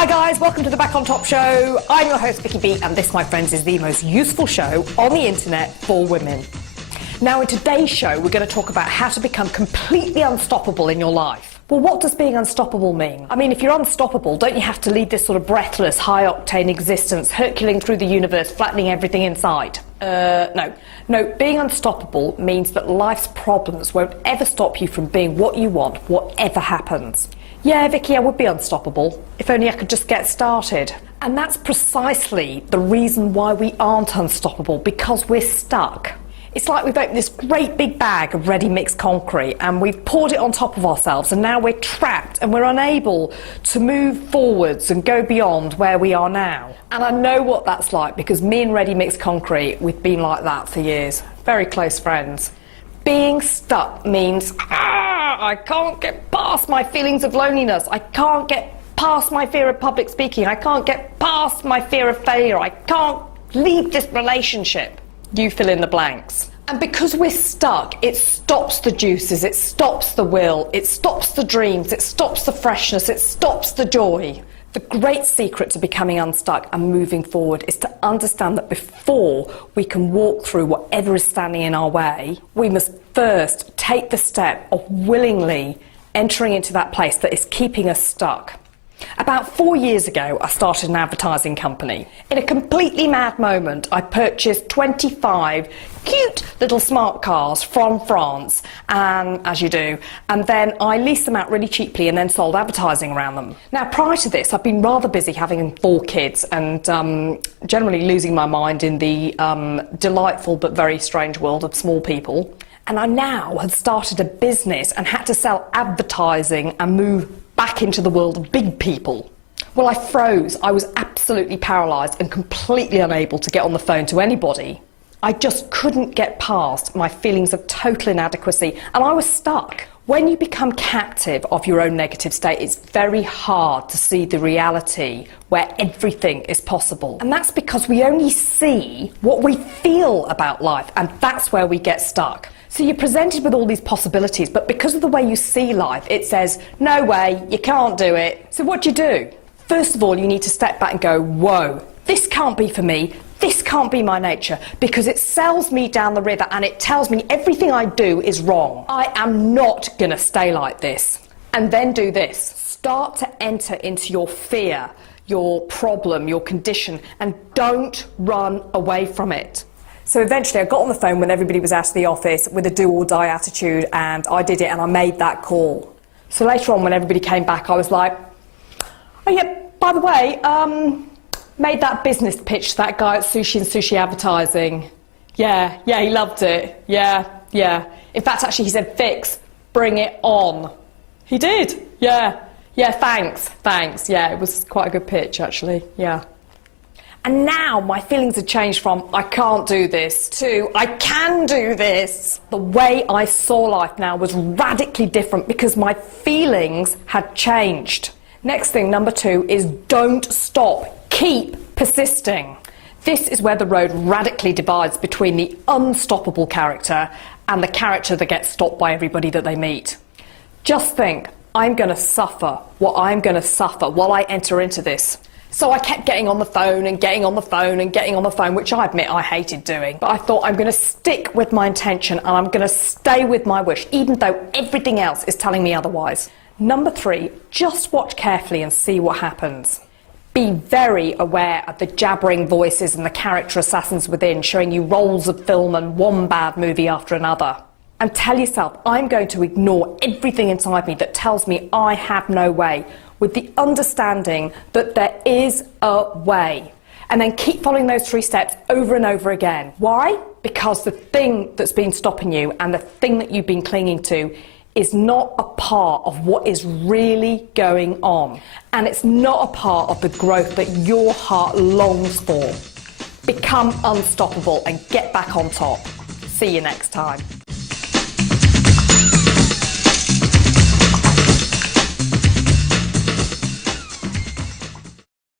Hi guys, welcome to the Back on Top show. I'm your host Vicky B, and this, my friends, is the most useful show on the internet for women. Now in today's show we're going to talk about how to become completely unstoppable in your life. Well, what does being unstoppable mean? I mean, if you're unstoppable, don't you have to lead this sort of breathless, high-octane existence, herculing through the universe, flattening everything in sight? No. No, being unstoppable means that life's problems won't ever stop you from being what you want, whatever happens. Yeah, Vicky, I would be unstoppable, if only I could just get started. And that's precisely the reason why we aren't unstoppable, because we're stuck. It's like we've opened this great big bag of ready mixed concrete and we've poured it on top of ourselves, and now we're trapped and we're unable to move forwards and go beyond where we are now. And I know what that's like, because me and ready mixed concrete, we've been like that for years. Very close friends. Being stuck means, I can't get past my feelings of loneliness. I can't get past my fear of public speaking. I can't get past my fear of failure. I can't leave this relationship. You fill in the blanks. And because we're stuck, it stops the juices, it stops the will, it stops the dreams, it stops the freshness, it stops the joy. The great secret to becoming unstuck and moving forward is to understand that before we can walk through whatever is standing in our way, we must first take the step of willingly entering into that place that is keeping us stuck. About 4 years ago, I started an advertising company. In a completely mad moment, I purchased 25 cute little smart cars from France, and as you do, and then I leased them out really cheaply and then sold advertising around them. Now, prior to this, I've been rather busy having 4 kids and generally losing my mind in the delightful but very strange world of small people. And I now had started a business and had to sell advertising and move back into the world of big people. Well, I froze. I was absolutely paralysed and completely unable to get on the phone to anybody. I just couldn't get past my feelings of total inadequacy, and I was stuck. When you become captive of your own negative state, it's very hard to see the reality where everything is possible. And that's because we only see what we feel about life, and that's where we get stuck. So you're presented with all these possibilities, but because of the way you see life, it says, no way, you can't do it. So what do? First of all, you need to step back and go, whoa, this can't be for me. This can't be my nature, because it sells me down the river and it tells me everything I do is wrong. I am not going to stay like this. And then do this. Start to enter into your fear, your problem, your condition, and don't run away from it. So eventually I got on the phone when everybody was out of the office with a do-or-die attitude, and I did it and I made that call. So later on, when everybody came back, I was like, oh yeah, by the way, made that business pitch to that guy at Sushi and Sushi Advertising. Yeah, he loved it. Yeah. In fact, actually, he said, Vix, bring it on. He did. Yeah, thanks. Yeah, it was quite a good pitch, actually. Yeah. And now my feelings have changed from I can't do this to I can do this. The way I saw life now was radically different because my feelings had changed. Next thing, number 2, is don't stop. Keep persisting. This is where the road radically divides between the unstoppable character and the character that gets stopped by everybody that they meet. Just think, I'm going to suffer what I'm going to suffer while I enter into this. So I kept getting on the phone and getting on the phone and getting on the phone, which I admit I hated doing. But I thought, I'm going to stick with my intention and I'm going to stay with my wish, even though everything else is telling me otherwise. Number 3, just watch carefully and see what happens. Be very aware of the jabbering voices and the character assassins within, showing you rolls of film and one bad movie after another. And tell yourself, I'm going to ignore everything inside me that tells me I have no way, with the understanding that there is a way. And then keep following those 3 steps over and over again. Why? Because the thing that's been stopping you and the thing that you've been clinging to is not a part of what is really going on. And it's not a part of the growth that your heart longs for. Become unstoppable and get back on top. See you next time.